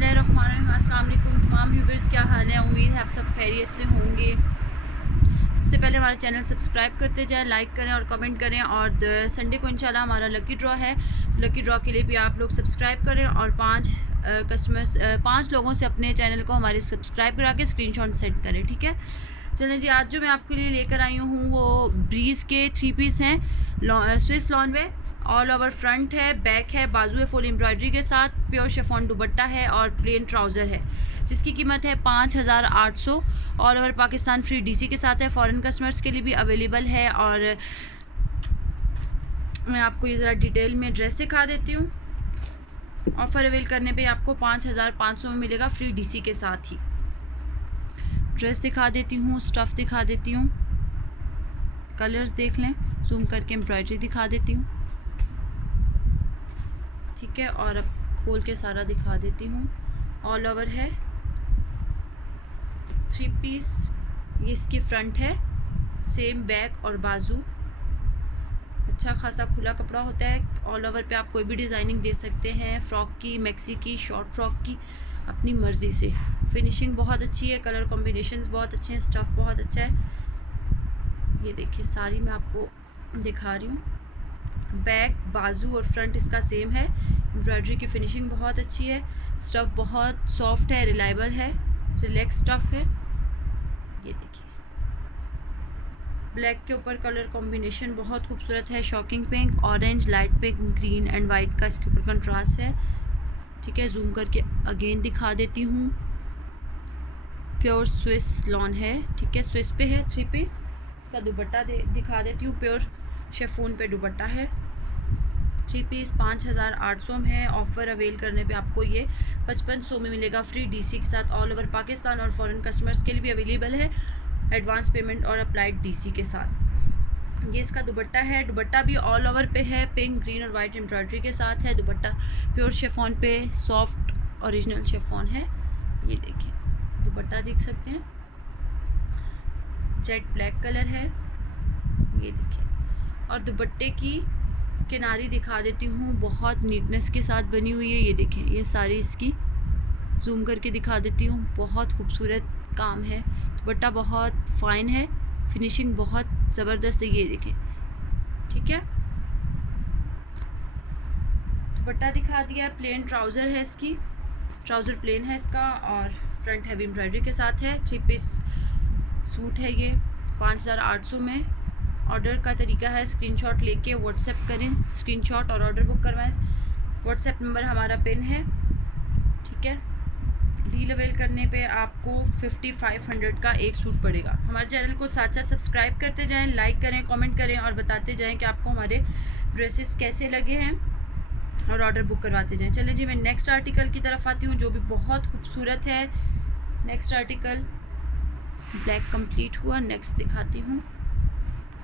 बिस्मिल्लाहिर्रहमानिर्रहीम। अस्सलाम वालेकुम तमाम व्यूवर्स, क्या हाल है? उम्मीद है आप सब खैरियत से होंगे। सबसे पहले हमारा चैनल सब्सक्राइब करते जाएं, लाइक करें और कमेंट करें। और संडे को इंशाल्लाह हमारा लकी ड्रॉ है। लकी ड्रॉ के लिए भी आप लोग सब्सक्राइब करें और 5 लोगों से अपने चैनल को हमारे सब्सक्राइब करा के स्क्रीनशॉट सेंड करें, ठीक है। चलें जी, आज जो मैं आपके लिए लेकर आई हूँ वो ब्रीज़ के 3 पीस हैं, स्विस लॉन्वे। ऑल ओवर फ्रंट है, बैक है, बाजू है फुल एम्ब्रॉयडरी के साथ, प्योर शिफॉन दुपट्टा है और प्लेन ट्राउज़र है, जिसकी कीमत है 5800। All over Pakistan free DC के साथ है। फ़ॉरेन कस्टमर्स के लिए भी अवेलेबल है। और मैं आपको ये ज़रा डिटेल में ड्रेस दिखा देती हूँ। ऑफ़र अवेल करने पे आपको 5500 में मिलेगा फ्री डीसी के साथ ही। ड्रेस दिखा देती हूँ, स्टफ़ दिखा देती हूँ, कलर्स देख लें, जूम करके एम्ब्रॉयडरी दिखा देती हूँ, ठीक है। और अब खोल के सारा दिखा देती हूँ। ऑल ओवर है, 3 पीस, ये इसकी फ्रंट है, सेम बैक और बाजू, अच्छा खासा खुला कपड़ा होता है। ऑल ओवर पे आप कोई भी डिज़ाइनिंग दे सकते हैं, फ़्रॉक की, मैक्सी की, शॉर्ट फ्रॉक की, अपनी मर्ज़ी से। फिनिशिंग बहुत अच्छी है, कलर कॉम्बिनेशंस बहुत अच्छे हैं, स्टफ़ बहुत अच्छा है। ये देखिए सारी मैं आपको दिखा रही हूँ। बैक, बाजू और फ्रंट इसका सेम है। एम्ब्रॉयडरी की फिनिशिंग बहुत अच्छी है, स्टफ़ बहुत सॉफ्ट है, रिलायबल है, रिलैक्स स्टफ़ है। ये देखिए ब्लैक के ऊपर कलर कॉम्बिनेशन बहुत खूबसूरत है, shocking pink, orange, light pink, green and white का इसके ऊपर कंट्रास्ट है, ठीक है। जूम करके अगेन दिखा देती हूँ। प्योर स्विस लॉन है, ठीक है, स्विस पे है, 3 पीस। इसका दुपट्टा दिखा देती हूँ, प्योर शिफॉन पे दुपट्टा है, 3 पीस 5800 में है। ऑफ़र अवेल करने पे आपको ये 5500 में मिलेगा फ्री डीसी के साथ। ऑल ओवर पाकिस्तान और फॉरेन कस्टमर्स के लिए भी अवेलेबल है, एडवांस पेमेंट और अप्लाइड डीसी के साथ। ये इसका दुपट्टा है, दुपट्टा भी ऑल ओवर पे है, पिंक, ग्रीन और वाइट एम्ब्रॉयडरी के साथ है। दुपट्टा प्योर शिफॉन पे, सॉफ्ट ओरिजिनल शिफॉन है। ये देखिए दुपट्टा देख सकते हैं, जेट ब्लैक कलर है, ये देखिए। और दुपट्टे की किनारी दिखा देती हूँ, बहुत नीटनेस के साथ बनी हुई है। ये देखें, ये सारी इसकी जूम करके दिखा देती हूँ, बहुत खूबसूरत काम है। दुपट्टा बहुत फ़ाइन है, फिनिशिंग बहुत ज़बरदस्त है, ये देखें, ठीक है। दुपट्टा दिखा दिया, प्लेन ट्राउज़र है, इसकी ट्राउज़र प्लेन है इसका, और फ्रंट हैवी एम्ब्रॉयडरी के साथ है। 3 पीस सूट है ये 5800 में। ऑर्डर का तरीका है, स्क्रीनशॉट लेके व्हाट्सएप करें, स्क्रीनशॉट और ऑर्डर बुक करवाएं। व्हाट्सएप नंबर हमारा पिन है, ठीक है। डील अवेल करने पे आपको 5500 का एक सूट पड़ेगा। हमारे चैनल को साथ साथ सब्सक्राइब करते जाएं, लाइक करें, कमेंट करें और बताते जाएं कि आपको हमारे ड्रेसेस कैसे लगे हैं, और ऑर्डर बुक करवाते जाएं। चलें जी, मैं नेक्स्ट आर्टिकल की तरफ आती हूँ, जो भी बहुत खूबसूरत है। नेक्स्ट आर्टिकल ब्लैक कंप्लीट हुआ, नेक्स्ट दिखाती हूँ।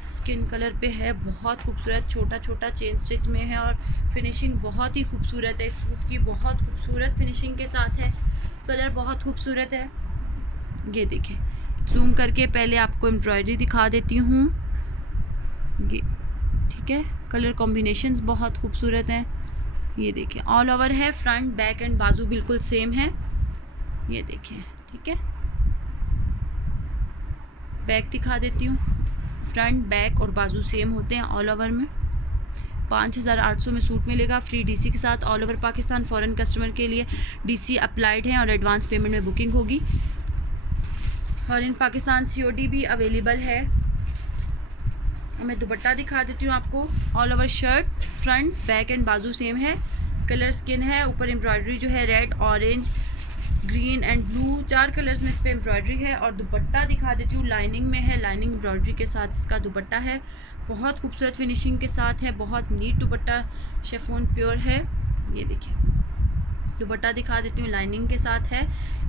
स्किन कलर पे है, बहुत खूबसूरत, छोटा छोटा चेन स्टिच में है और फिनिशिंग बहुत ही खूबसूरत है। इस सूट की बहुत खूबसूरत फिनिशिंग के साथ है, कलर बहुत खूबसूरत है। ये देखें, जूम करके पहले आपको एम्ब्रॉयडरी दिखा देती हूँ, ये ठीक है। कलर कॉम्बिनेशंस बहुत खूबसूरत हैं। ये देखें, ऑल ओवर है, फ्रंट, बैक एंड बाजू बिल्कुल सेम है। ये देखें, ठीक है। बैक दिखा देती हूँ, फ्रंट, बैक और बाजू सेम होते हैं ऑल ओवर में। 5800 में सूट मिलेगा फ्री डीसी के साथ। All over Pakistan foreign customer के लिए डीसी अप्लाइड है और एडवांस पेमेंट में बुकिंग होगी। और इन पाकिस्तान सीओडी भी अवेलेबल है। मैं दुपट्टा दिखा देती हूँ आपको। All over shirt, front, back and बाजू सेम है, कलर स्किन है। ऊपर एम्ब्रॉयडरी जो है red, orange, green and blue, 4 colours में इस पर एम्ब्रॉयडरी है। और दुपट्टा दिखा देती हूँ, लाइनिंग में है, लाइनिंग एम्ब्रॉयडरी के साथ इसका दुपट्टा है, बहुत खूबसूरत फिनिशिंग के साथ है, बहुत नीट दुपट्टा, शिफॉन प्योर है। ये देखिए दुपट्टा दिखा देती हूँ, लाइनिंग के साथ है।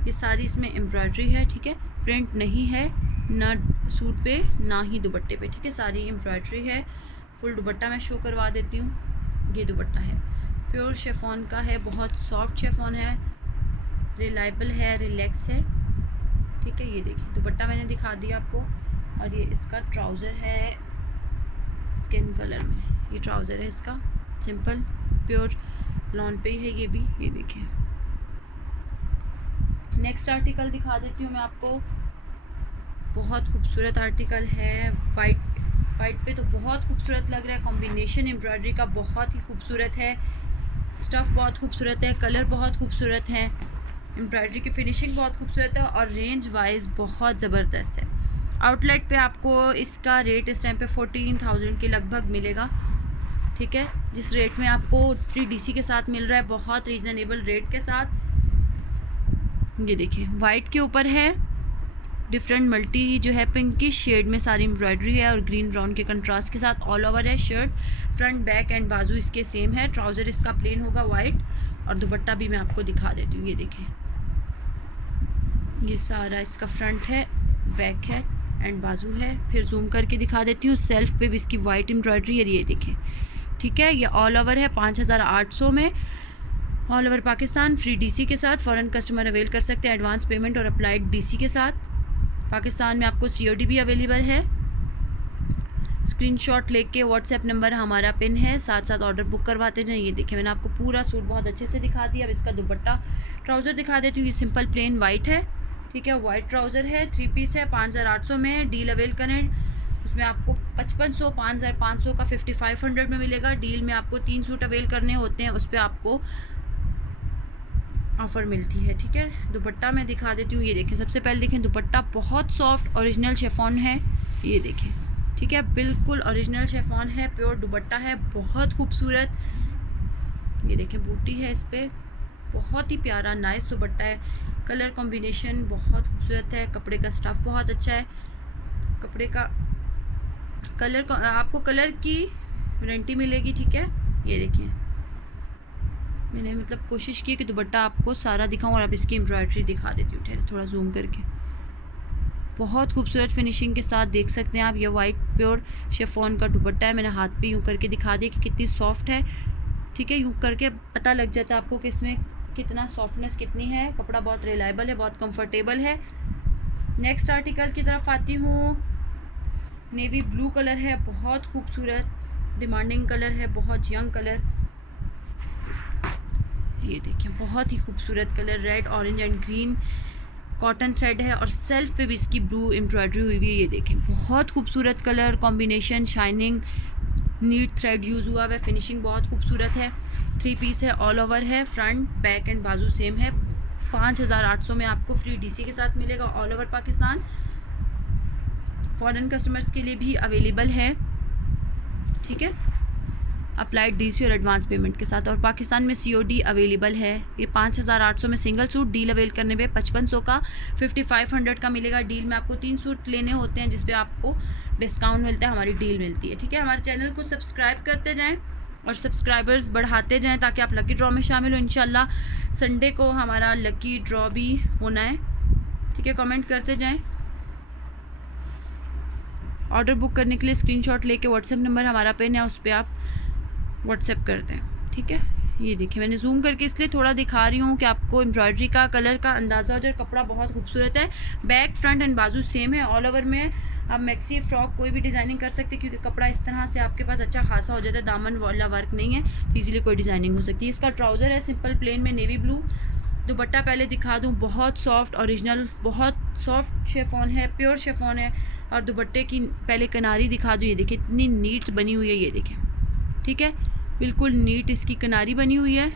ये सारी इसमें एम्ब्रॉयडरी है, ठीक है। प्रिंट नहीं है ना सूट पे ना ही दुपट्टे पे, ठीक है, सारी एम्ब्रॉयडरी है। फुल दुपट्टा मैं शो करवा देती हूँ। ये दुपट्टा है, प्योर शिफॉन का है, बहुत सॉफ्ट शिफॉन है, रिलायबल है, रिलैक्स है, ठीक है। ये देखिए दुपट्टा मैंने दिखा दिया आपको। और ये इसका ट्राउज़र है, स्किन कलर में ये ट्राउज़र है इसका, सिंपल प्योर लॉन पे ही है ये भी। ये देखिए नेक्स्ट आर्टिकल दिखा देती हूँ मैं आपको। बहुत खूबसूरत आर्टिकल है, वाइट पे तो बहुत खूबसूरत लग रहा है। कॉम्बिनेशन एम्ब्रॉयडरी का बहुत ही खूबसूरत है, स्टफ़ बहुत खूबसूरत है, कलर बहुत खूबसूरत है, एम्ब्रॉयडरी की फिनिशिंग बहुत खूबसूरत है और रेंज वाइज बहुत ज़बरदस्त है। आउटलेट पे आपको इसका रेट इस टाइम पे 14,000 के लगभग मिलेगा, ठीक है। जिस रेट में आपको फ्री डीसी के साथ मिल रहा है, बहुत रीज़नेबल रेट के साथ। ये देखिए वाइट के ऊपर है, डिफरेंट मल्टी जो है पिंकिश शेड में सारी एम्ब्रॉयडरी है और ग्रीन ब्राउन के कंट्रास्ट के साथ ऑल ओवर है। शर्ट फ्रंट बैक एंड बाजू इसके सेम है। ट्राउज़र इसका प्लेन होगा वाइट और दुपट्टा भी मैं आपको दिखा देती हूँ। ये देखें, ये सारा इसका फ्रंट है, बैक है एंड बाजू है। फिर जूम करके दिखा देती हूँ। सेल्फ पे भी इसकी वाइट एम्ब्रॉयडरी है, ये देखें, ठीक है। ये ऑल ओवर है 5,800 में, all over Pakistan, free DC के साथ। फ़ौरन कस्टमर अवेल कर सकते हैं एडवांस पेमेंट और अप्लाइड डीसी के साथ। पाकिस्तान में आपको COD भी अवेलेबल है। स्क्रीनशॉट लेके व्हाट्सएप नंबर हमारा पिन है, साथ साथ ऑर्डर बुक करवाते जाएं। ये देखिए मैंने आपको पूरा सूट बहुत अच्छे से दिखा दिया। अब इसका दुपट्टा ट्राउज़र दिखा देती हूँ। ये सिंपल प्लेन वाइट है, ठीक है, वाइट ट्राउज़र है, 3 पीस है, 5,800 में। डील अवेल करें, उसमें आपको 5,500, 5,500 का 5,500 में मिलेगा। डील में आपको 3 सूट अवेल करने होते हैं, उस पर आपको ऑफ़र मिलती है, ठीक है। दुपट्टा मैं दिखा देती हूँ। ये देखें, सबसे पहले देखें दुपट्टा बहुत सॉफ्ट ओरिजिनल शिफॉन है, ये देखें, ठीक है, बिल्कुल ओरिजिनल शिफॉन है, प्योर दुपट्टा है, बहुत खूबसूरत। ये देखें बूटी है इस पर, बहुत ही प्यारा नाइस दुपट्टा है। कलर कॉम्बिनेशन बहुत खूबसूरत है। कपड़े का स्टफ़ बहुत अच्छा है। कपड़े का कलर आपको कलर की वारंटी मिलेगी, ठीक है। ये देखिए मैंने मतलब कोशिश की कि दुपट्टा आपको सारा दिखाऊं और अब इसकी एम्ब्रॉयडरी दिखा देती हूँ थोड़ा जूम करके। बहुत खूबसूरत फिनिशिंग के साथ देख सकते हैं आप। ये वाइट प्योर शिफॉन का दुपट्टा है। मैंने हाथ पे यूँ करके दिखा दिया कि कितनी सॉफ्ट है, ठीक है। यूँ करके पता लग जाता है आपको कि इसमें कितना सॉफ्टनेस कितनी है। कपड़ा बहुत रिलायबल है, बहुत कंफर्टेबल है। नेक्स्ट आर्टिकल की तरफ आती हूँ। नेवी ब्लू कलर है, बहुत खूबसूरत डिमांडिंग कलर है, बहुत यंग कलर। ये देखिए बहुत ही खूबसूरत colour, red orange and green cotton thread है और सेल्फ पे भी इसकी ब्लू एम्ब्रॉयडरी हुई हुई है। ये देखें बहुत खूबसूरत colour combination, shining neat thread use हुआ है, फिनिशिंग बहुत खूबसूरत है। 3 पीस है, ऑल ओवर है, फ्रंट बैक एंड बाजू सेम है। 5,800 में आपको फ्री डीसी के साथ मिलेगा, all over Pakistan. Foreign customers के लिए भी अवेलेबल है, ठीक है, अप्लाइड डीसी और एडवांस पेमेंट के साथ। और पाकिस्तान में COD अवेलेबल है। ये 5,800 में सिंगल सूट, डील अवेल करने पे 5,500 का 5,500 का मिलेगा। डील में आपको 3 सूट लेने होते हैं, जिस पे आपको डिस्काउंट मिलता है, हमारी डील मिलती है, ठीक है। हमारे चैनल को सब्सक्राइब करते जाएँ और सब्सक्राइबर्स बढ़ाते जाएँ ताकि आप लकी ड्रॉ में शामिल हो। इंशाल्लाह संडे को हमारा लकी ड्रॉ भी होना है, ठीक है। कमेंट करते जाएँ। ऑर्डर बुक करने के लिए स्क्रीनशॉट लेके व्हाट्सएप नंबर हमारा पिन है, उस पर आप व्हाट्सएप करते हैं, ठीक है। ये देखिए मैंने जूम करके इसलिए थोड़ा दिखा रही हूँ कि आपको एम्ब्रॉयडरी का कलर का अंदाज़ा हो जाए। कपड़ा बहुत खूबसूरत है, बैक फ्रंट एंड बाजू सेम है। ऑल ओवर में आप मैक्सी फ्रॉक कोई भी डिज़ाइनिंग कर सकते हैं, क्योंकि कपड़ा इस तरह से आपके पास अच्छा खासा हो जाता है, दामन वाला वर्क नहीं है, तो ईजिली कोई डिज़ाइनिंग हो सकती है। इसका ट्राउज़र है सिंपल प्लेन में नेवी ब्लू। दुपट्टा पहले दिखा दूँ, बहुत सॉफ्ट ओरिजिनल, बहुत सॉफ्ट शिफॉन है, प्योर शिफॉन है। और दुपट्टे की पहले किनारी दिखा दूँ, ये देखिए इतनी नीट बनी हुई है, ये देखें, ठीक है, बिल्कुल नीट इसकी किनारी बनी हुई है,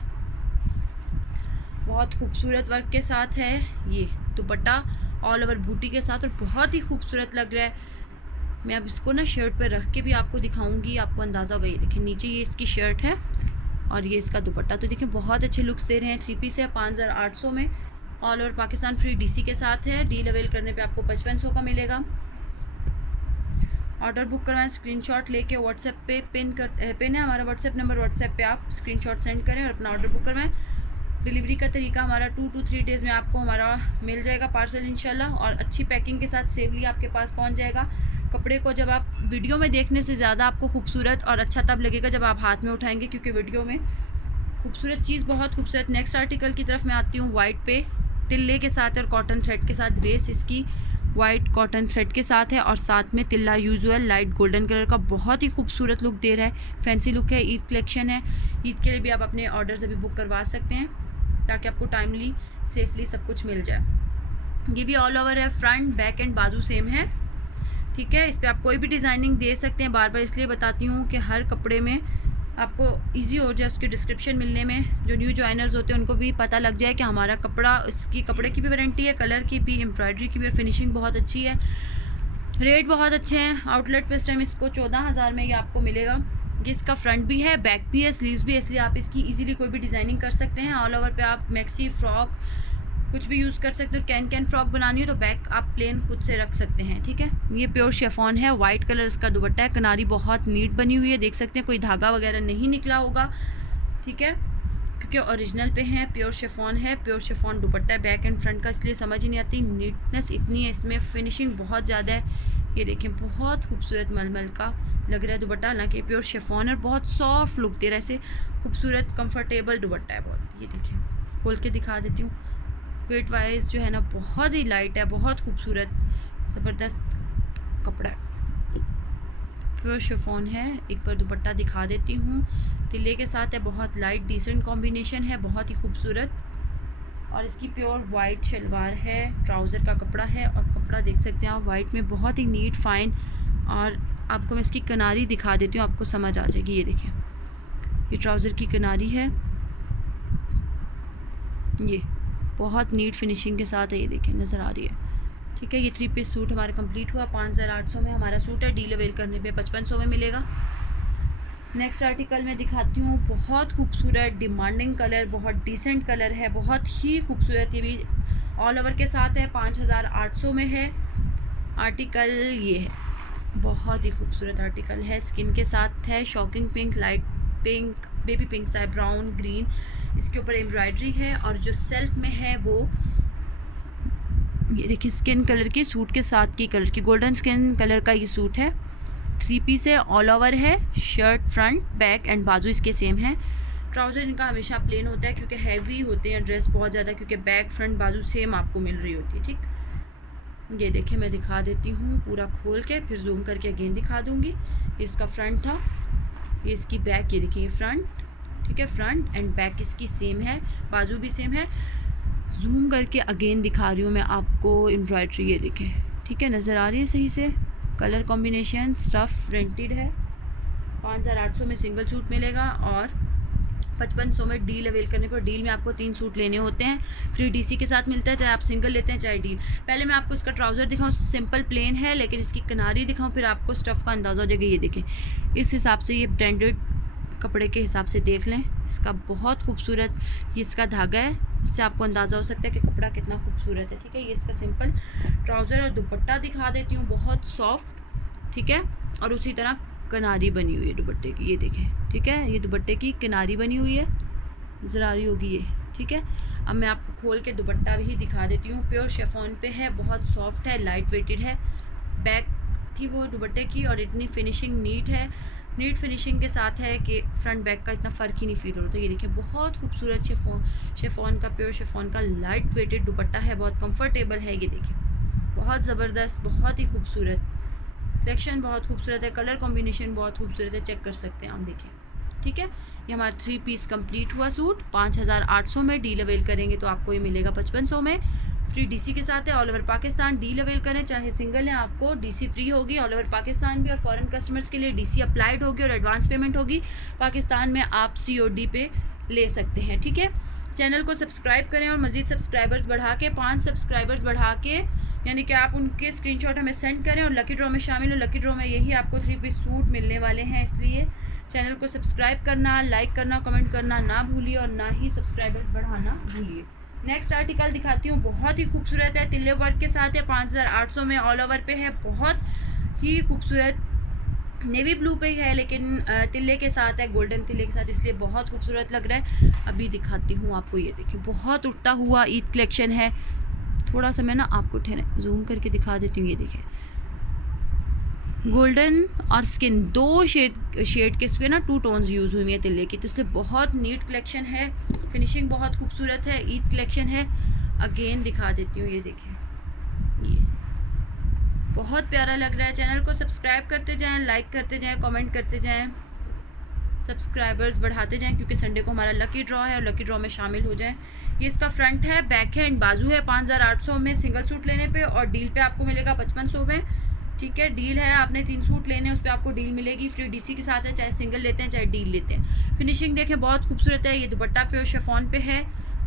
बहुत खूबसूरत वर्क के साथ है। ये दुपट्टा ऑल ओवर बूटी के साथ और बहुत ही खूबसूरत लग रहा है। मैं अब इसको ना शर्ट पे रख के भी आपको दिखाऊंगी, आपको अंदाज़ा होगा। ये देखें नीचे ये इसकी शर्ट है और ये इसका दुपट्टा, तो देखें बहुत अच्छे लुक्स दे रहे हैं। 3 पीस है, 5,800 में, all over Pakistan, free DC के साथ है। डील अवेल करने पे आपको 5,500 का मिलेगा। ऑर्डर बुक करवाएं, स्क्रीनशॉट लेके व्हाट्सएप पे पिन है हमारा व्हाट्सएप नंबर, व्हाट्सएप पे आप स्क्रीनशॉट सेंड करें और अपना ऑर्डर बुक करवाएं। डिलीवरी का तरीका हमारा 2 to 3 डेज़ में आपको हमारा मिल जाएगा पार्सल इंशाल्लाह, और अच्छी पैकिंग के साथ सेफली आपके पास पहुंच जाएगा। कपड़े को जब आप वीडियो में देखने से ज़्यादा आपको खूबसूरत और अच्छा तब लगेगा जब आप हाथ में उठाएंगे, क्योंकि वीडियो में खूबसूरत चीज़ बहुत खूबसूरत। नेक्स्ट आर्टिकल की तरफ मैं आती हूँ। वाइट पे तिल्ले के साथ और कॉटन थ्रेड के साथ, बेस इसकी वाइट कॉटन थ्रेड के साथ है और साथ में तिल्ला यूजुअल लाइट गोल्डन कलर का बहुत ही खूबसूरत लुक दे रहा है, फैंसी लुक है। ईद कलेक्शन है, ईद के लिए भी आप अपने ऑर्डर्स अभी बुक करवा सकते हैं ताकि आपको टाइमली सेफली सब कुछ मिल जाए। ये भी ऑल ओवर है, फ्रंट बैक एंड बाजू सेम है, ठीक है। इस पर आप कोई भी डिज़ाइनिंग दे सकते हैं। बार बार इसलिए बताती हूँ कि हर कपड़े में आपको इजी हो जाए उसके डिस्क्रिप्शन मिलने में, जो न्यू जॉइनर्स होते हैं उनको भी पता लग जाए कि हमारा कपड़ा, इसकी कपड़े की भी वारंटी है, कलर की भी, एम्ब्रॉयडरी की भी, और फिनिशिंग बहुत अच्छी है, रेट बहुत अच्छे हैं। आउटलेट पे इस टाइम इसको 14,000 में ये आपको मिलेगा। ये इसका फ्रंट भी है, बैक भी है, स्लीव्स भी है, इसलिए आप इसकी इजीली कोई भी डिज़ाइनिंग कर सकते हैं। ऑल ओवर पे आप मैक्सी, फ्रॉक कुछ भी यूज़ कर सकते हो। कैन फ्रॉक बनानी हो तो बैक आप प्लेन खुद से रख सकते हैं, ठीक है। ये प्योर शिफॉन है, वाइट कलर इसका दुपट्टा है, किनारी बहुत नीट बनी हुई है, देख सकते हैं कोई धागा वगैरह नहीं निकला होगा, ठीक है, क्योंकि ओरिजिनल पे है। प्योर शिफॉन है, प्योर शिफॉन दुपट्टा है बैक एंड फ्रंट का, इसलिए समझ ही नहीं आती, नीटनेस इतनी है इसमें, फिनिशिंग बहुत ज़्यादा है। ये देखें बहुत खूबसूरत मलमल का लग रहा है दुपट्टा, हालांकि प्योर शिफॉन है, बहुत सॉफ्ट लुक दे रहा है, ऐसे खूबसूरत कंफर्टेबल दुपट्टा है बहुत। ये देखिए खोल के दिखा देती हूँ, वेट वाइज जो है ना बहुत ही लाइट है, बहुत खूबसूरत ज़बरदस्त कपड़ा है, प्योर शिफॉन है। एक बार दुपट्टा दिखा देती हूँ, तिल्ले के साथ है, बहुत लाइट डिसेंट कॉम्बिनेशन है, बहुत ही खूबसूरत। और इसकी प्योर वाइट शलवार है, ट्राउज़र का कपड़ा है, और कपड़ा देख सकते हैं आप वाइट में, बहुत ही नीट फाइन। और आपको मैं इसकी किनारी दिखा देती हूँ, आपको समझ आ जाएगी। ये देखिए, ये ट्राउज़र की किनारी है, ये बहुत नीट फिनिशिंग के साथ है, ये देखें नज़र आ रही है, ठीक है। ये 3 पीस सूट हमारा कंप्लीट हुआ, 5,800 में हमारा सूट है, डील अवेल करने पे 5500 में मिलेगा। नेक्स्ट आर्टिकल मैं दिखाती हूँ, बहुत खूबसूरत डिमांडिंग कलर, बहुत डिसेंट कलर है, बहुत ही खूबसूरत। ये भी ऑल ओवर के साथ है, 5,800 में है आर्टिकल। ये है बहुत ही खूबसूरत आर्टिकल है, स्किन के साथ है, shocking pink, light pink, baby pink सा, ब्राउन, ग्रीन, इसके ऊपर एम्ब्रॉयडरी है। और जो सेल्फ में है वो ये देखिए स्किन कलर के सूट के साथ की कलर की, गोल्डन स्किन कलर का ये सूट है, 3 पीस है, ऑल ओवर है, शर्ट फ्रंट बैक एंड बाजू इसके सेम है। ट्राउज़र इनका हमेशा प्लेन होता है क्योंकि हैवी होते हैं ड्रेस बहुत ज़्यादा, क्योंकि बैक फ्रंट बाजू सेम आपको मिल रही होती है, ठीक। ये देखिए मैं दिखा देती हूँ पूरा खोल के, फिर जूम करके अगेन दिखा दूँगी। ये इसका फ्रंट था, ये इसकी बैक, ये देखिए फ्रंट, ठीक है, फ्रंट एंड बैक इसकी सेम है, बाजू भी सेम है। जूम करके अगेन दिखा रही हूँ मैं आपको एम्ब्रॉयडरी, ये देखें, ठीक है, नज़र आ रही है सही से। कलर कॉम्बिनेशन, स्टफ़ प्रिंटेड है, 5,800 में सिंगल सूट मिलेगा, और 5500 में डील अवेल करने पर, डील में आपको 3 सूट लेने होते हैं, फ्री डीसी के साथ मिलता है, चाहे आप सिंगल लेते हैं चाहे डील। पहले मैं आपको इसका ट्राउज़र दिखाऊँ, सिंपल प्लेन है, लेकिन इसकी किनारी दिखाऊँ, फिर आपको स्टफ़ का अंदाज़ा हो जाएगा। ये देखें, इस हिसाब से ये ब्रांडेड कपड़े के हिसाब से देख लें, इसका बहुत खूबसूरत ये इसका धागा है, इससे आपको अंदाज़ा हो सकता है कि कपड़ा कितना खूबसूरत है, ठीक है। ये इसका सिंपल ट्राउज़र और दुपट्टा दिखा देती हूँ, बहुत सॉफ्ट, ठीक है। और उसी तरह किनारी बनी हुई है दुपट्टे की, ये देखें, ठीक है, ये दुपट्टे की किनारी बनी हुई है, नज़र आ रही होगी ये, ठीक है। अब मैं आपको खोल के दुपट्टा भी दिखा देती हूँ, प्योर शिफॉन पे है, बहुत सॉफ्ट है, लाइट वेटेड है, बैक थी वो दुपट्टे की, और इतनी फिनिशिंग नीट है, नीट फिनिशिंग के साथ है कि फ्रंट बैक का इतना फ़र्क ही नहीं फील हो रहा। तो ये देखिए बहुत खूबसूरत शिफॉन का, प्योर शिफॉन का लाइट वेटेड दुपट्टा है, बहुत कंफर्टेबल है। ये देखिए बहुत ज़बरदस्त, बहुत ही खूबसूरत कलेक्शन, बहुत खूबसूरत है, कलर कॉम्बिनेशन बहुत खूबसूरत है, चेक कर सकते हैं आप, देखिए, ठीक है। ये हमारा 3 पीस कंप्लीट हुआ सूट, 5,800 में, डील अवेल करेंगे तो आपको ये मिलेगा 5500 में, फ्री डीसी के साथ है, all over Pakistan. Deal avail करें चाहे सिंगल है, आपको डीसी फ्री होगी ऑल ओवर पाकिस्तान भी, और फॉरेन कस्टमर्स के लिए डीसी अप्लाइड होगी और एडवांस पेमेंट होगी। पाकिस्तान में आप COD पे ले सकते हैं, ठीक है। चैनल को सब्सक्राइब करें और मज़ीद सब्सक्राइबर्स बढ़ा के 5 सब्सक्राइबर्स बढ़ा के, यानी कि आप उनके स्क्रीनशॉट हमें सेंड करें और लकी ड्रॉ में शामिल हो। लकी ड्रॉ में यही आपको 3 पीस सूट मिलने वाले हैं, इसलिए चैनल को सब्सक्राइब करना, लाइक करना, कमेंट करना ना भूलिए, और ना ही सब्सक्राइबर्स बढ़ाना भूलिए। नेक्स्ट आर्टिकल दिखाती हूँ, बहुत ही खूबसूरत है, तिल्ले वर्क के साथ है, 5,800 में, ऑल ओवर पे है, बहुत ही खूबसूरत, नेवी ब्लू पे है, लेकिन तिल्ले के साथ है, गोल्डन तिल्ले के साथ, इसलिए बहुत खूबसूरत लग रहा है। अभी दिखाती हूँ आपको, ये देखिए बहुत उठता हुआ ईद कलेक्शन है, थोड़ा सा मैं ना आपको जूम करके दिखा देती हूँ। ये देखिए गोल्डन और स्किन, 2 शेड के इस पर ना 2 टोन्स यूज़ हुई है तिल्ले की, तो इसलिए बहुत नीट कलेक्शन है, फिनिशिंग बहुत खूबसूरत है, ईद कलेक्शन है। अगेन दिखा देती हूँ, ये देखिए, ये बहुत प्यारा लग रहा है। चैनल को सब्सक्राइब करते जाएं, लाइक करते जाएं, कमेंट करते जाएं, सब्सक्राइबर्स बढ़ाते जाएं, क्योंकि संडे को हमारा लकी ड्रॉ है और लकी ड्रॉ में शामिल हो जाएं। ये इसका फ्रंट है, बैक है एंड बाजू है 5800 में सिंगल सूट लेने पे, और डील पे आपको मिलेगा 5500 में। ठीक है, डील है, आपने 3 सूट लेने हैं उस पर आपको डील मिलेगी, फ्री डीसी के साथ है, चाहे सिंगल लेते हैं चाहे डील लेते हैं। फिनिशिंग देखें बहुत खूबसूरत है। ये दुपट्टा प्योर शिफॉन पे है,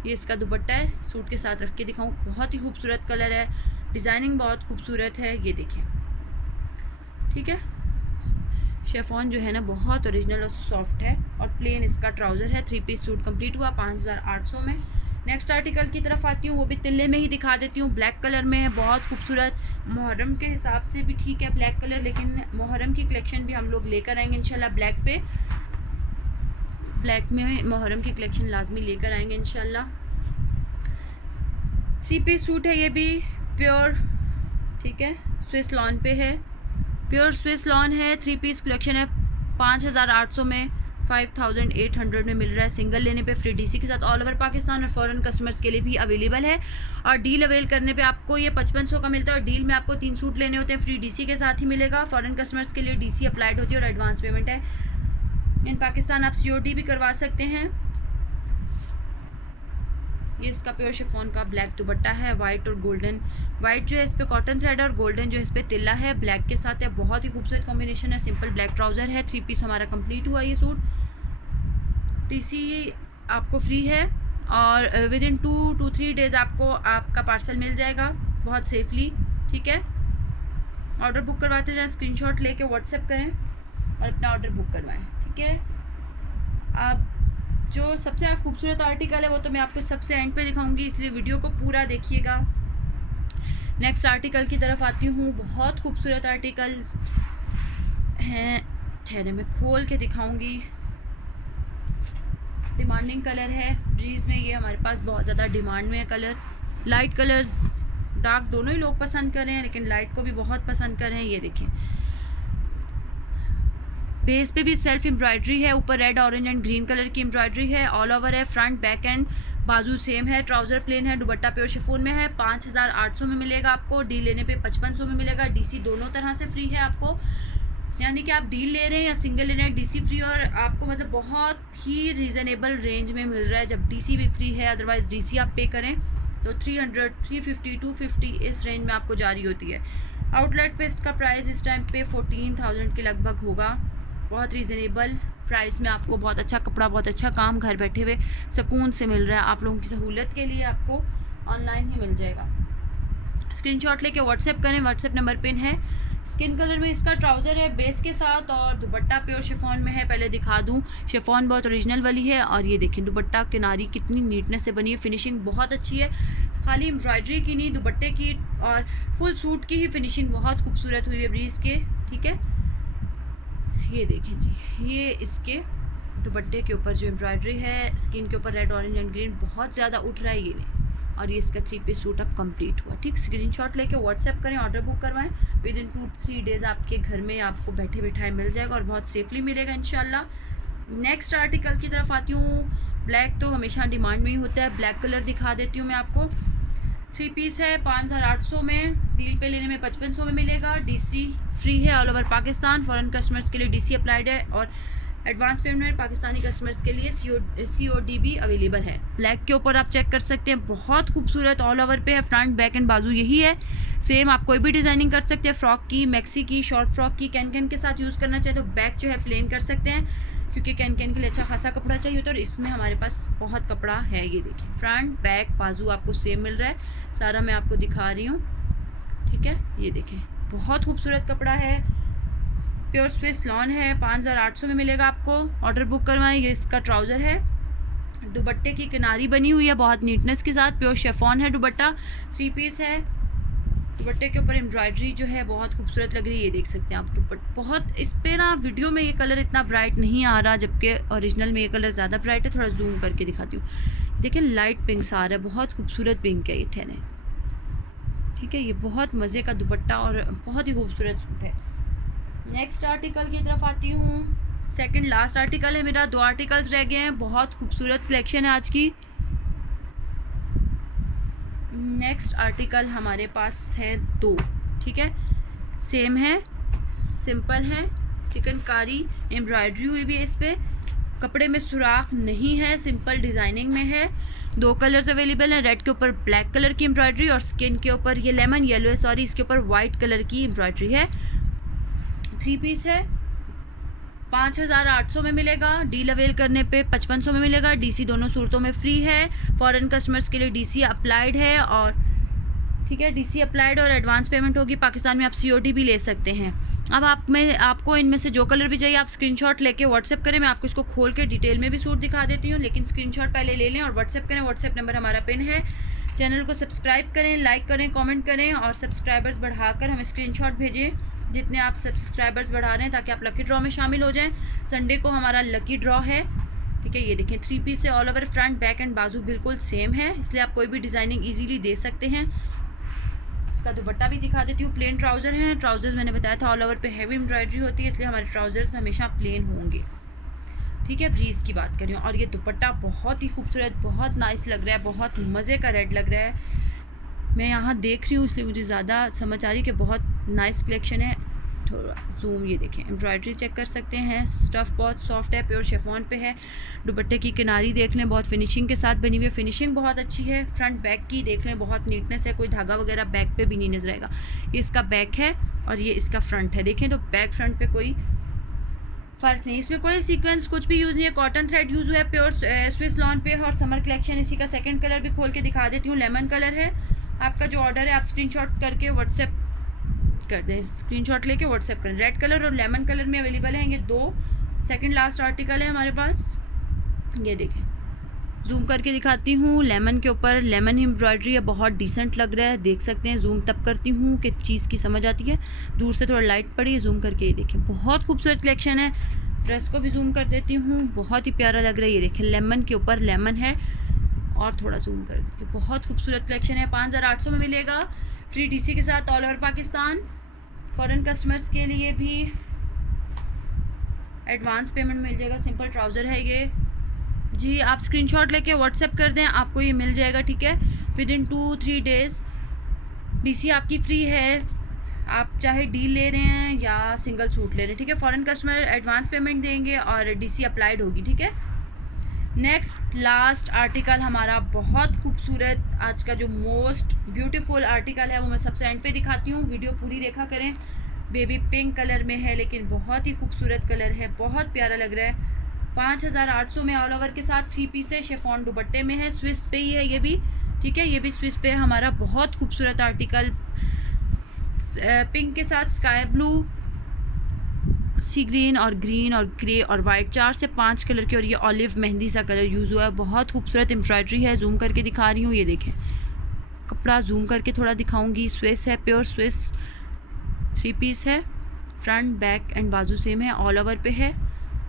ये इसका दुपट्टा है, सूट के साथ रख के दिखाऊँ, बहुत ही खूबसूरत कलर है, डिज़ाइनिंग बहुत खूबसूरत है, ये देखें। ठीक है, शेफॉन जो है ना बहुत ओरिजिनल और सॉफ्ट है, और प्लेन इसका ट्राउज़र है। 3 पीस सूट कंप्लीट हुआ 5800 में। नेक्स्ट आर्टिकल की तरफ आती हूँ, वो भी तिल्ले में ही दिखा देती हूँ, ब्लैक कलर में है, बहुत खूबसूरत। मुहर्रम के हिसाब से भी ठीक है ब्लैक कलर, लेकिन मुहर्रम की कलेक्शन भी हम लोग लेकर आएंगे इंशाल्लाह ब्लैक पे। ब्लैक में मुहर्रम की कलेक्शन लाजमी लेकर आएंगे इंशाल्लाह। 3 पीस सूट है, ये भी प्योर, ठीक है, स्विस लॉन पे है, प्योर स्विस लॉन है। 3 पीस कलेक्शन है, 5800 में 5800 में मिल रहा है। सिंगल लेने पे फ्री डीसी के साथ ऑल ओवर पाकिस्तान और फॉरेन कस्टमर्स के लिए भी अवेलेबल है। और डील अवेल करने पे आपको ये 5500 का मिलता है, और डील में आपको 3 सूट लेने होते हैं, फ्री डीसी के साथ ही मिलेगा। फॉरेन कस्टमर्स के लिए डीसी अप्लाइड होती है और एडवांस पेमेंट है। इन पाकिस्तान आप सीओडी भी करवा सकते हैं। ये इसका प्योर शिफॉन का ब्लैक दुपट्टा है, वाइट और गोल्डन, वाइट जो है इस पे कॉटन थ्रेड और गोल्डन जो है इस पे तिल्ला है, ब्लैक के साथ है, बहुत ही खूबसूरत कॉम्बिनेशन है। सिंपल ब्लैक ट्राउज़र है। 3 पीस हमारा कंप्लीट हुआ ये सूट। टीसी आपको फ्री है, और विद इन 2 to 3 डेज़ आपको आपका पार्सल मिल जाएगा बहुत सेफली। ठीक है, ऑर्डर बुक करवाते जाएँ, स्क्रीनशॉट लेके व्हाट्सएप करें और अपना ऑर्डर बुक करवाएँ। ठीक है, आप जो सबसे खूबसूरत आर्टिकल है वो तो मैं आपको सबसे एंड पे दिखाऊंगी, इसलिए वीडियो को पूरा देखिएगा। नेक्स्ट आर्टिकल की तरफ आती हूँ, बहुत खूबसूरत आर्टिकल हैं, ठहरे में खोल के दिखाऊंगी। डिमांडिंग कलर है ब्रीज में, ये हमारे पास बहुत ज़्यादा डिमांड में है कलर। लाइट कलर्स डार्क दोनों ही लोग पसंद कर रहे हैं, लेकिन लाइट को भी बहुत पसंद कर रहे हैं। ये देखें, बेस पे भी सेल्फ एम्ब्रॉयडरी है, ऊपर red orange and green colour की एम्ब्रॉयडरी है, ऑल ओवर है, फ्रंट बैक एंड बाजू सेम है। ट्राउज़र प्लेन है, दुपट्टा प्योर शिफॉन में है, 5800 में मिलेगा आपको, डील लेने पे 5500 में मिलेगा। डीसी दोनों तरह से फ्री है आपको, यानी कि आप डील ले रहे हैं या सिंगल ले रहे हैं, डीसी फ्री, और आपको मतलब बहुत ही रीज़नेबल रेंज में मिल रहा है जब डीसी भी फ्री है। अदरवाइज़ डीसी आप पे करें तो 300, 350, 250 इस रेंज में आपको जारी होती है। आउटलेट पे इसका प्राइस इस टाइम पे 14,000 के लगभग होगा। बहुत रीज़नेबल प्राइस में आपको बहुत अच्छा कपड़ा, बहुत अच्छा काम घर बैठे हुए सुकून से मिल रहा है। आप लोगों की सहूलत के लिए आपको ऑनलाइन ही मिल जाएगा। स्क्रीनशॉट लेके व्हाट्सएप करें, व्हाट्सएप नंबर पिन है। स्किन कलर में इसका ट्राउज़र है बेस के साथ, और दुपट्टा प्योर शिफॉन में है। पहले दिखा दूं, शिफॉन बहुत ओरिजिनल वाली है, और ये देखें दुपट्टा किनारी कितनी नीटनेस से बनी है, फिनिशिंग बहुत अच्छी है, खाली एम्ब्रॉयडरी की नहीं, दुपट्टे की और फुल सूट की ही फिनिशिंग बहुत खूबसूरत हुई है ब्रीज के। ठीक है, ये देखें जी, ये इसके दुपट्टे के ऊपर जो एम्ब्रॉयडरी है, स्किन के ऊपर रेड ऑरेंज एंड ग्रीन बहुत ज़्यादा उठ रहा है ये नहीं, और ये इसका 3 पीस सूट अब कंप्लीट हुआ। ठीक, स्क्रीनशॉट लेके व्हाट्सएप करें, ऑर्डर बुक करवाएं, विद इन 2 to 3 डेज़ आपके घर में आपको बैठे बैठाए मिल जाएगा और बहुत सेफली मिलेगा इंशाल्लाह। नेक्स्ट आर्टिकल की तरफ आती हूँ। ब्लैक तो हमेशा डिमांड में ही होता है, ब्लैक कलर दिखा देती हूँ मैं आपको। 3 पीस है, 5800 में, डील पे लेने में 5500 में मिलेगा। डीसी फ्री है all over Pakistan, foreign customers के लिए डीसी अप्लाइड है, और एडवांस पेमेंट पाकिस्तानी कस्टमर्स के लिए सीओडी भी अवेलेबल है। ब्लैक के ऊपर आप चेक कर सकते हैं, बहुत खूबसूरत ऑल ओवर पे है, फ्रंट बैक एंड बाजू यही है सेम। आप कोई भी डिज़ाइनिंग कर सकते हैं, फ्रॉक की, मैक्सी की, शॉर्ट फ्रॉक की, कैन के साथ यूज़ करना चाहे तो बैक जो है प्लेन कर सकते हैं, क्योंकि कैन के लिए अच्छा खासा कपड़ा चाहिए होता है, और इसमें हमारे पास बहुत कपड़ा है। ये देखिए, फ्रंट बैक बाजू आपको सेम मिल रहा है, सारा मैं आपको दिखा रही हूँ। ठीक है, ये देखें, बहुत खूबसूरत कपड़ा है, प्योर स्विस लॉन है, 5800 में मिलेगा आपको। ऑर्डर बुक करवाएं। ये इसका ट्राउज़र है, दुपट्टे की किनारी बनी हुई है बहुत नीटनेस के साथ, प्योर शेफॉन है दुपट्टा, 3 पीस है। दुपट्टे के ऊपर एम्ब्रॉयडरी जो है बहुत खूबसूरत लग रही है, ये देख सकते हैं आप दुपट्टा बहुत। इस पे ना वीडियो में ये कलर इतना ब्राइट नहीं आ रहा, जबकि ओरिजिनल में ये कलर ज़्यादा ब्राइट है। थोड़ा जूम करके दिखाती हूँ, देखिए लाइट पिंक सा आ रहा है, बहुत खूबसूरत पिंक है ये ठहरे। ठीक है, ये बहुत मज़े का दुपट्टा और बहुत ही खूबसूरत सूट है। नेक्स्ट आर्टिकल की तरफ आती हूँ, सेकंड लास्ट आर्टिकल है मेरा, 2 आर्टिकल्स रह गए हैं, बहुत खूबसूरत कलेक्शन है आज की। नेक्स्ट आर्टिकल हमारे पास है 2, ठीक है, सेम है, सिंपल है, चिकनकारी एम्ब्रॉयडरी हुई भी है इस पर, कपड़े में सुराख नहीं है, सिंपल डिज़ाइनिंग में है। 2 कलर्स अवेलेबल हैं, रेड के ऊपर ब्लैक कलर की एम्ब्रॉयडरी और स्किन के ऊपर ये लेमन येलो है, सॉरी, इसके ऊपर वाइट कलर की एम्ब्रॉयडरी है। 3 पीस है, 5800 में मिलेगा। डील अवेल करने पे 5500 में मिलेगा। डीसी दोनों सूरतों में फ्री है। फॉरेन कस्टमर्स के लिए डीसी अप्लाइड है, और ठीक है, डीसी अप्लाइड और एडवांस पेमेंट होगी। पाकिस्तान में आप सीओडी भी ले सकते हैं। अब आपको इनमें से जो कलर भी चाहिए आप स्क्रीनशॉट लेके व्हाट्सएप करें। मैं आपको इसको खोल के डिटेल में भी सूट दिखा देती हूँ, लेकिन स्क्रीनशॉट पहले ले लें और व्हाट्सएप करें। व्हाट्सएप नंबर हमारा पिन है। चैनल को सब्सक्राइब करें, लाइक करें, कमेंट करें और सब्सक्राइबर्स बढ़ाकर हमें स्क्रीनशॉट भेजें जितने आप सब्सक्राइबर्स बढ़ा रहे हैं, ताकि आप लकी ड्रॉ में शामिल हो जाएँ। संडे को हमारा लकी ड्रॉ है, ठीक है। ये देखें, 3 पीस से all over front back and बाजू बिल्कुल सेम है, इसलिए आप कोई भी डिज़ाइनिंग ईजीली दे सकते हैं। इसका दुपट्टा भी दिखा देती हूँ। प्लेन ट्राउज़र हैं। ट्राउज़र्स मैंने बताया था ऑल ओवर पे हैवी एम्ब्रॉयडरी होती है, इसलिए हमारे ट्राउज़र्स हमेशा प्लेन होंगे, ठीक है। ब्रीज की बात करें, और ये दुपट्टा बहुत ही खूबसूरत, बहुत नाइस लग रहा है, बहुत मज़े का रेड लग रहा है। मैं यहाँ देख रही हूँ इसलिए मुझे ज़्यादा समझ आ रही है कि बहुत नाइस कलेक्शन है। थोड़ा जूम, ये देखें, एम्ब्रॉयडरी चेक कर सकते हैं। स्टफ़ बहुत सॉफ्ट है, प्योर शिफॉन पे है। दुपट्टे की किनारी देख लें, बहुत फिनिशिंग के साथ बनी हुई है। फिनिशिंग बहुत अच्छी है। फ्रंट बैक की देख लें, बहुत नीटनेस है, कोई धागा वगैरह बैक पे भी नहीं नजर आएगा। ये इसका बैक है और ये इसका फ्रंट है। देखें तो बैक फ्रंट पे कोई फ़र्क नहीं। इसमें कोई सीक्वेंस कुछ भी यूज़ नहीं है। कॉटन थ्रेड यूज़ हुआ है प्योर स्विस लॉन पे, और समर कलेक्शन। इसी का सेकेंड कलर भी खोल के दिखा देती हूँ, लेमन कलर है। आपका जो ऑर्डर है आप स्क्रीनशॉट करके व्हाट्सएप कर दें, स्क्रीनशॉट लेके व्हाट्सएप करें। रेड कलर और लेमन कलर में अवेलेबल हैं ये 2। सेकंड लास्ट आर्टिकल है हमारे पास। ये देखें, जूम करके दिखाती हूँ। लेमन के ऊपर लेमन एम्ब्रॉयडरी है, बहुत डिसेंट लग रहा है, देख सकते हैं। जूम तब करती हूँ कि चीज़ की समझ आती है, दूर से थोड़ा लाइट पड़ी है, जूम करके ये देखें, बहुत खूबसूरत कलेक्शन है। ड्रेस को भी जूम कर देती हूँ, बहुत ही प्यारा लग रहा है। ये देखें, लेमन के ऊपर लेमन है, और थोड़ा जूम कर देती हूँ, बहुत खूबसूरत कलेक्शन है। 5800 में मिलेगा, फ्री डीसी के साथ all over Pakistan. Foreign customers के लिए भी एडवांस पेमेंट मिल जाएगा। सिंपल ट्राउज़र है ये जी। आप स्क्रीनशॉट लेके व्हाट्सएप कर दें, आपको ये मिल जाएगा, ठीक है। विद इन 2-3 डेज़ डीसी आपकी फ्री है। आप चाहे डील ले रहे हैं या सिंगल सूट ले रहे हैं, ठीक है। फॉरेन कस्टमर एडवांस पेमेंट देंगे और डीसी अप्लाइड होगी, ठीक है। नेक्स्ट लास्ट आर्टिकल हमारा बहुत खूबसूरत, आज का जो मोस्ट ब्यूटीफुल आर्टिकल है वो मैं सबसे एंड पे दिखाती हूँ। वीडियो पूरी देखा करें। बेबी पिंक कलर में है, लेकिन बहुत ही खूबसूरत कलर है, बहुत प्यारा लग रहा है। 5800 में ऑल ओवर के साथ 3 पीस है। शिफॉन दुपट्टे में है, स्विस पे ही है ये भी, ठीक है। ये भी स्विस पे है हमारा, बहुत खूबसूरत आर्टिकल। पिंक के साथ स्काई ब्लू, सी ग्रीन और ग्रीन और ग्रे और वाइट, 4 से 5 कलर के, और ये ऑलिव मेहंदी सा कलर यूज़ हुआ है। बहुत खूबसूरत एम्ब्रॉयडरी है, जूम करके दिखा रही हूँ। ये देखें, कपड़ा जूम करके थोड़ा दिखाऊंगी। स्विस है, प्योर स्विस। 3 पीस है, फ्रंट बैक एंड बाजू सेम है, ऑल ओवर पे है।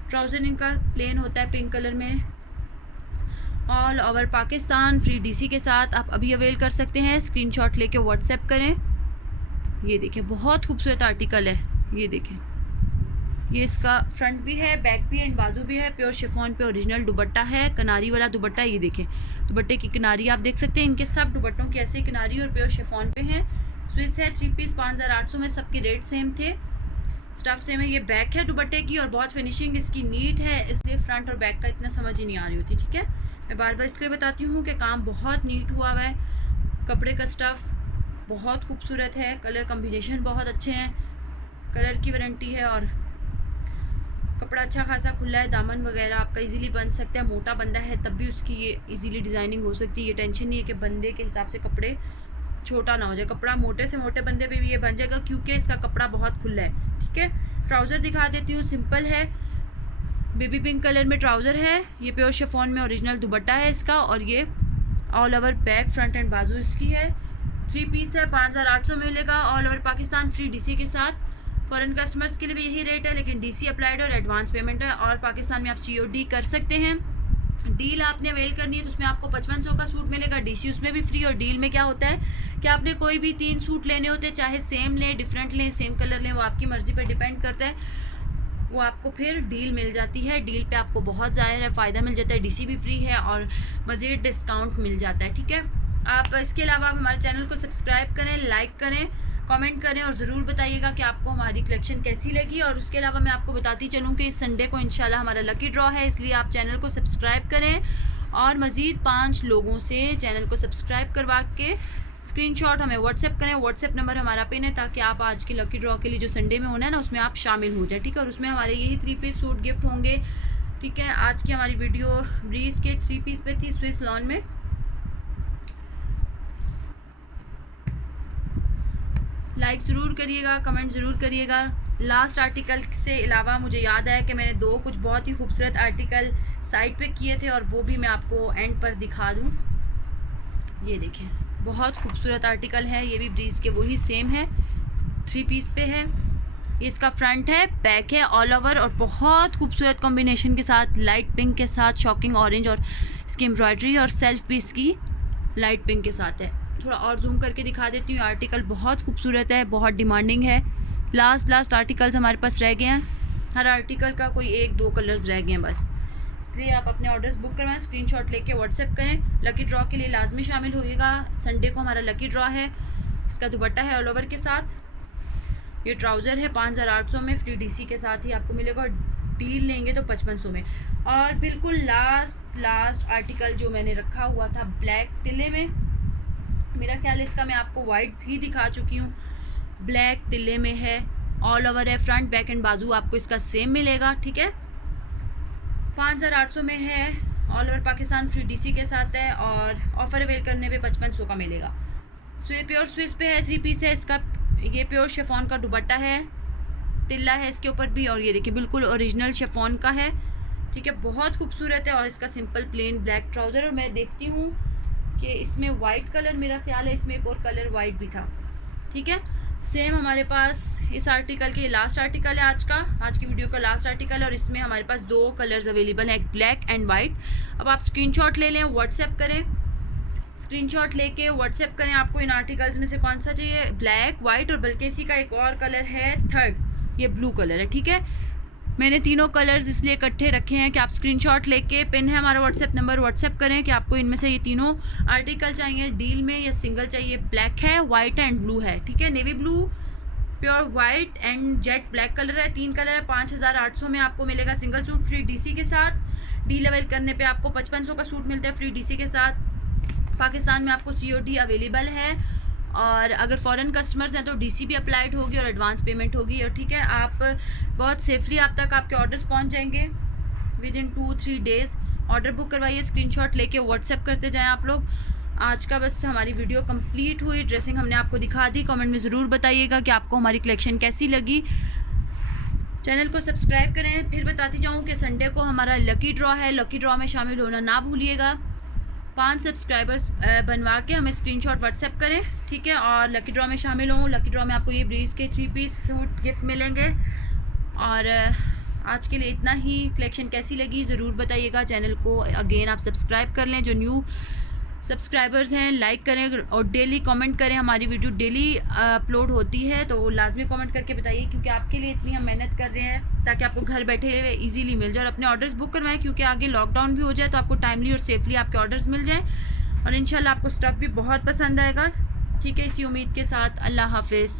ट्राउज़र इनका प्लेन होता है पिंक कलर में। All over Pakistan free DC के साथ आप अभी अवेल कर सकते हैं। स्क्रीनशॉट लेके व्हाट्सएप करें। ये देखें, बहुत खूबसूरत आर्टिकल है। ये देखें, ये इसका फ्रंट भी है, बैक भी एंड बाजू भी है। प्योर शिफॉन पे ओरिजिनल दुपट्टा है, किनारी वाला दुपट्टा। ये देखें, दुपट्टे की किनारी आप देख सकते हैं। इनके सब दुपट्टों की ऐसे किनारी और प्योर शिफॉन पे है। स्विस है। 3 पीस 5800 में, सबके रेट सेम थे, स्टफ सेम है। ये बैक है दुपट्टे की, और बहुत फिनिशिंग इसकी नीट है, इसलिए फ्रंट और बैक का इतना समझ ही नहीं आ रही होती, ठीक है। मैं बार बार इसलिए बताती हूँ कि काम बहुत नीट हुआ हुआ है। कपड़े का स्टफ़ बहुत खूबसूरत है, कलर कम्बिनेशन बहुत अच्छे हैं, कलर की वारंटी है, और कपड़ा अच्छा खासा खुला है। दामन वगैरह आपका इजीली बन सकता है। मोटा बंदा है तब भी उसकी ये इजीली डिज़ाइनिंग हो सकती है। ये टेंशन नहीं है कि बंदे के हिसाब से कपड़े छोटा ना हो जाए। कपड़ा मोटे से मोटे बंदे पे भी ये बन जाएगा, क्योंकि इसका कपड़ा बहुत खुला है, ठीक है। ट्राउज़र दिखा देती हूँ, सिंपल है, बेबी पिंक कलर में ट्राउज़र है। ये प्योर शिफॉन में ओरिजिनल दुपट्टा है इसका, और ये all over back front end बाजू इसकी है। 3 पीस है, 5800 मिलेगा all over Pakistan free DC के साथ। फॉरेन कस्टमर्स के लिए भी यही रेट है, लेकिन डीसी अप्लाइड और एडवांस पेमेंट है, और पाकिस्तान में आप सीओडी कर सकते हैं। डील आपने अवेल करनी है तो उसमें आपको 5500 का सूट मिलेगा, डीसी उसमें भी फ्री। और डील में क्या होता है कि आपने कोई भी 3 सूट लेने होते हैं, चाहे सेम लें, डिफरेंट लें, सेम कलर लें, वो आपकी मर्ज़ी पर डिपेंड करता है, वो आपको फिर डील मिल जाती है। डील पे आपको बहुत ज़्यादा फ़ायदा मिल जाता है, डीसी भी फ्री है और मज़ीद डिस्काउंट मिल जाता है, ठीक है। आप इसके अलावा आप हमारे चैनल को सब्सक्राइब करें, लाइक करें, कमेंट करें और ज़रूर बताइएगा कि आपको हमारी कलेक्शन कैसी लगी। और उसके अलावा मैं आपको बताती चलूँ कि इस संडे को इंशाल्लाह हमारा लकी ड्रॉ है, इसलिए आप चैनल को सब्सक्राइब करें और मज़ीद 5 लोगों से चैनल को सब्सक्राइब करवा के स्क्रीनशॉट हमें व्हाट्सएप करें। व्हाट्सएप नंबर हमारा पिन है, ताकि आप आज के लकी ड्रॉ के लिए जो संडे में होना है ना, उसमें आप शामिल हो जाए, ठीक है। और उसमें हमारे यही 3 पीस सूट गिफ्ट होंगे, ठीक है। आज की हमारी वीडियो ब्रीज के 3 पीस पे थी, स्विस लॉन में। लाइक ज़रूर करिएगा, कमेंट ज़रूर करिएगा। लास्ट आर्टिकल से अलावा मुझे याद है कि मैंने 2 कुछ बहुत ही खूबसूरत आर्टिकल साइट पे किए थे, और वो भी मैं आपको एंड पर दिखा दूँ। ये देखें, बहुत खूबसूरत आर्टिकल है, ये भी ब्रीज के वही सेम है, 3 पीस पे है। ये इसका फ्रंट है, बैक है, ऑल ओवर, और बहुत खूबसूरत कॉम्बिनेशन के साथ, लाइट पिंक के साथ शॉकिंग ऑरेंज, और इसकी एम्ब्रॉयडरी और सेल्फ भी इसकी लाइट पिंक के साथ है। थोड़ा और जूम करके दिखा देती हूँ। आर्टिकल बहुत खूबसूरत है, बहुत डिमांडिंग है। लास्ट आर्टिकल्स हमारे पास रह गए हैं, हर आर्टिकल का कोई 1-2 कलर्स रह गए हैं बस, इसलिए आप अपने ऑर्डर्स बुक करवाएं, स्क्रीनशॉट लेके व्हाट्सएप करें। लकी ड्रॉ के लिए लाजमी शामिल होइएगा। संडे को हमारा लकी ड्रॉ है। इसका दुपट्टा है ऑल ओवर के साथ, ये ट्राउज़र है 5800 में, फ्री डीसी के साथ ही आपको मिलेगा, और डील लेंगे तो 5500 में। और बिल्कुल लास्ट आर्टिकल जो मैंने रखा हुआ था ब्लैक तिल्ले में, मेरा ख्याल है इसका मैं आपको वाइट भी दिखा चुकी हूँ। ब्लैक तिल्ले में है, ऑल ओवर है, फ्रंट बैक एंड बाजू आपको इसका सेम मिलेगा, ठीक है। 5800 में है, all over Pakistan, free DC के साथ है, और ऑफ़र अवेल करने पे 5500 का मिलेगा। प्योर स्विस पे है, 3 पीस है इसका। ये प्योर शिफॉन का दुपट्टा है, तिल्ला है इसके ऊपर भी, और ये देखिए बिल्कुल ओरिजिनल शिफॉन का है, ठीक है। बहुत खूबसूरत है, और इसका सिंपल प्लेन ब्लैक ट्राउज़र। और मैं देखती हूँ कि इसमें वाइट कलर, मेरा ख्याल है इसमें एक और कलर वाइट भी था, ठीक है। सेम हमारे पास इस आर्टिकल के लास्ट आर्टिकल है आज की वीडियो का लास्ट आर्टिकल है, और इसमें हमारे पास 2 कलर्स अवेलेबल हैं, एक ब्लैक एंड वाइट। अब आप स्क्रीनशॉट ले लें, व्हाट्सएप करें, स्क्रीनशॉट लेके व्हाट्सएप करें आपको इन आर्टिकल्स में से कौन सा चाहिए, ब्लैक, वाइट, और बल्कि इसी का एक और कलर है थर्ड, ये ब्लू कलर है, ठीक है। मैंने तीनों कलर्स इसलिए इकट्ठे रखे हैं कि आप स्क्रीनशॉट लेके, पिन है हमारा व्हाट्सएप नंबर, व्हाट्सएप करें कि आपको इनमें से ये तीनों आर्टिकल चाहिए डील में या सिंगल चाहिए। ब्लैक है, वाइट एंड ब्लू है, ठीक है। Navy blue, pure white and jet black colour है, 3 कलर है। 5800 में आपको मिलेगा सिंगल सूट फ्री डीसी के साथ। डी लेवल करने पे आपको 5500 का सूट मिलता है फ्री डीसी के साथ। पाकिस्तान में आपको COD अवेलेबल है, और अगर फ़ॉरेन कस्टमर्स हैं तो डीसी भी अप्लाइड होगी और एडवांस पेमेंट होगी, और ठीक है। आप बहुत सेफली आप तक आपके ऑर्डर्स पहुंच जाएंगे with in 2-3 days. Order book करवाइए, स्क्रीनशॉट लेके व्हाट्सएप करते जाएं आप लोग। आज का बस हमारी वीडियो कंप्लीट हुई, ड्रेसिंग हमने आपको दिखा दी। कमेंट में ज़रूर बताइएगा कि आपको हमारी कलेक्शन कैसी लगी। चैनल को सब्सक्राइब करें। फिर बताती जाऊँ कि संडे को हमारा लकी ड्रॉ है, लकी ड्रॉ में शामिल होना ना भूलिएगा। 5 सब्सक्राइबर्स बनवा के हमें स्क्रीनशॉट व्हाट्सएप करें, ठीक है, और लकी ड्रॉ में शामिल हों। लकी ड्रॉ में आपको ये ब्रीज के 3 पीस सूट गिफ्ट मिलेंगे। और आज के लिए इतना ही। कलेक्शन कैसी लगी ज़रूर बताइएगा। चैनल को अगेन आप सब्सक्राइब कर लें, जो न्यू सब्सक्राइबर्स हैं, लाइक करें और डेली कमेंट करें। हमारी वीडियो डेली अपलोड होती है, तो वो लाजमी कमेंट करके बताइए, क्योंकि आपके लिए इतनी हम मेहनत कर रहे हैं ताकि आपको घर बैठे हुए इजीली मिल जाए। और अपने ऑर्डर्स बुक करवाएं, क्योंकि आगे लॉकडाउन भी हो जाए तो आपको टाइमली और सेफली आपके ऑर्डर्स मिल जाएँ, और इंशाल्लाह आपको स्टफ़ भी बहुत पसंद आएगा, ठीक है। इसी उम्मीद के साथ अल्लाह हाफिज़।